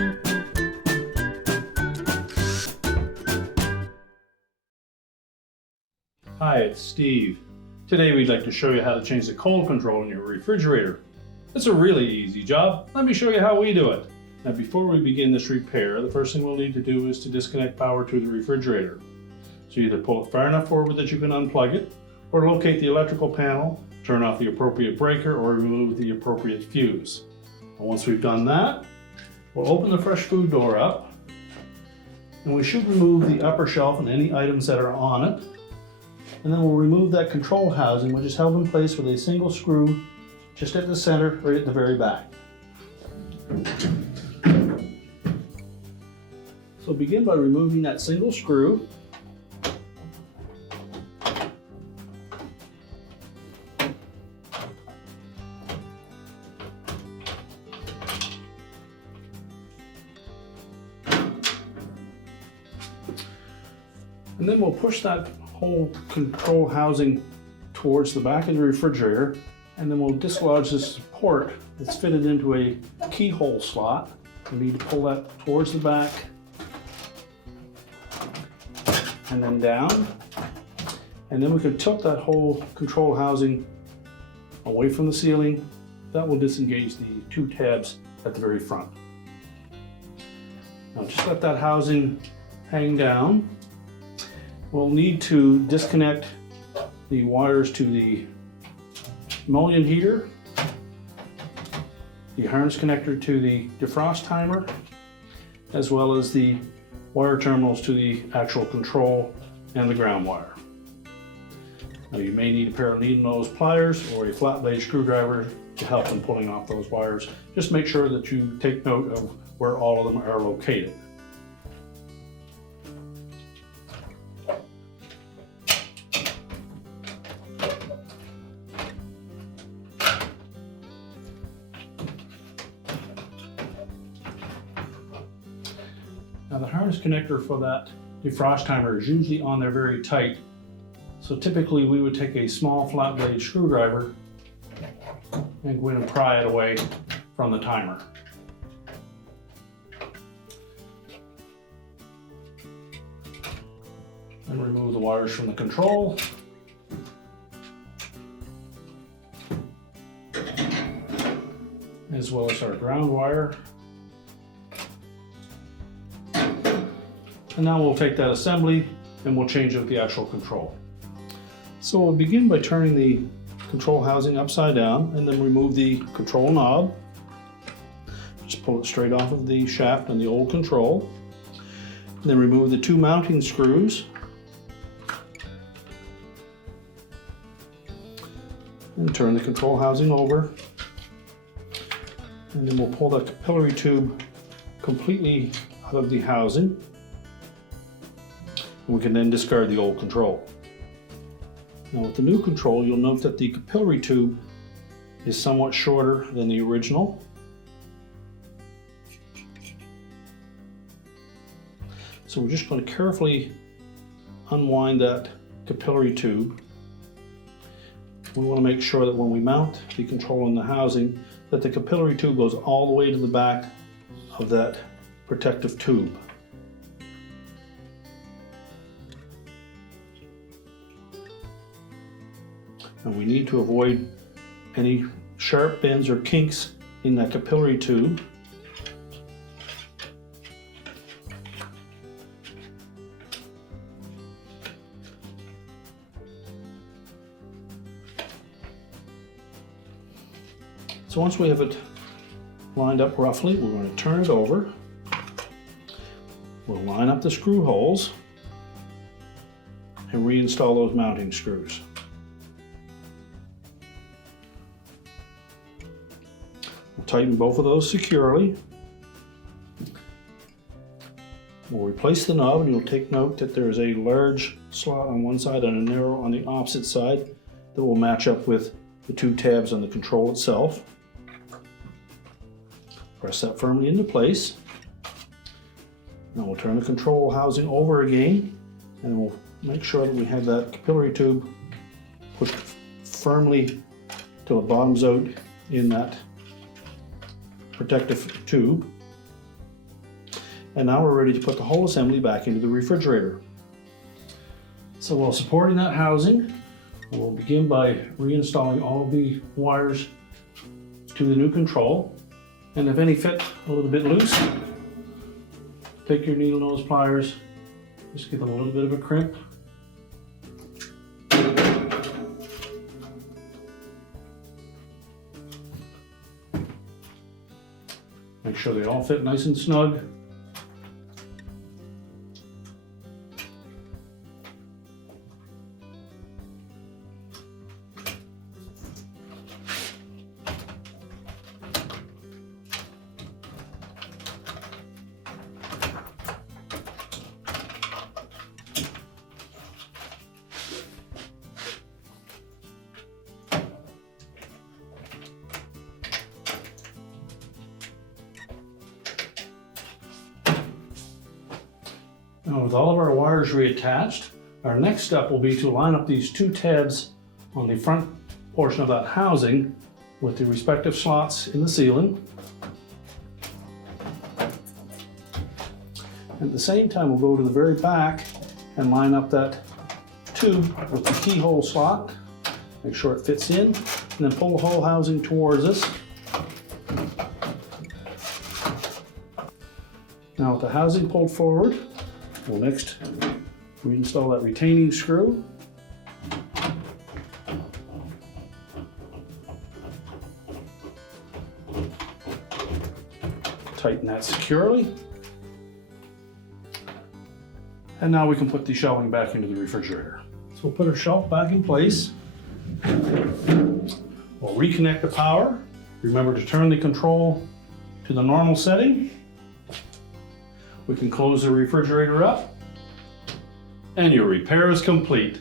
Hi, it's Steve. Today we'd like to show you how to change the cold control in your refrigerator. It's a really easy job. Let me show you how we do it. Now before we begin this repair, the first thing we'll need to do is to disconnect power to the refrigerator. So either pull it far enough forward that you can unplug it, or locate the electrical panel, turn off the appropriate breaker, or remove the appropriate fuse. And once we've done that, we'll open the fresh food door up, and we should remove the upper shelf and any items that are on it. And then we'll remove that control housing, which is held in place with a single screw just at the center, right at the very back. So begin by removing that single screw. And then we'll push that whole control housing towards the back of the refrigerator, and then we'll dislodge this support that's fitted into a keyhole slot. We need to pull that towards the back and then down, and then we can tilt that whole control housing away from the ceiling. That will disengage the two tabs at the very front. Now just let that housing hang down. We'll need to disconnect the wires to the emulsion heater, the harness connector to the defrost timer, as well as the wire terminals to the actual control and the ground wire. Now you may need a pair of needle-nose pliers or a flat blade screwdriver to help in pulling off those wires. Just make sure that you take note of where all of them are located. Now the harness connector for that defrost timer is usually on there very tight. So typically we would take a small flat blade screwdriver and go in and pry it away from the timer. And remove the wires from the control. As well as our ground wire. And now we'll take that assembly and we'll change out the actual control. So we'll begin by turning the control housing upside down and then remove the control knob. Just pull it straight off of the shaft on the old control. And then remove the two mounting screws. And turn the control housing over. And then we'll pull that capillary tube completely out of the housing. We can then discard the old control. Now with the new control, you'll note that the capillary tube is somewhat shorter than the original. So we're just going to carefully unwind that capillary tube. We want to make sure that when we mount the control in the housing, that the capillary tube goes all the way to the back of that protective tube. And we need to avoid any sharp bends or kinks in that capillary tube. So once we have it lined up roughly, we're going to turn it over. We'll line up the screw holes and reinstall those mounting screws. Tighten both of those securely. We'll replace the knob, and you'll take note that there is a large slot on one side and a narrow on the opposite side that will match up with the two tabs on the control itself. Press that firmly into place. Now we'll turn the control housing over again, and we'll make sure that we have that capillary tube pushed firmly till it bottoms out in that protective tube. And now we're ready to put the whole assembly back into the refrigerator. So while supporting that housing, we'll begin by reinstalling all of the wires to the new control. And if any fit a little bit loose, take your needle nose pliers, just give them a little bit of a crimp. Make sure they all fit nice and snug. Now with all of our wires reattached, our next step will be to line up these two tabs on the front portion of that housing with the respective slots in the ceiling. At the same time, we'll go to the very back and line up that tube with the keyhole slot. Make sure it fits in, and then pull the whole housing towards us. Now with the housing pulled forward, we'll next reinstall that retaining screw. Tighten that securely. And now we can put the shelving back into the refrigerator. So we'll put our shelf back in place. We'll reconnect the power. Remember to turn the control to the normal setting. We can close the refrigerator up, and your repair is complete.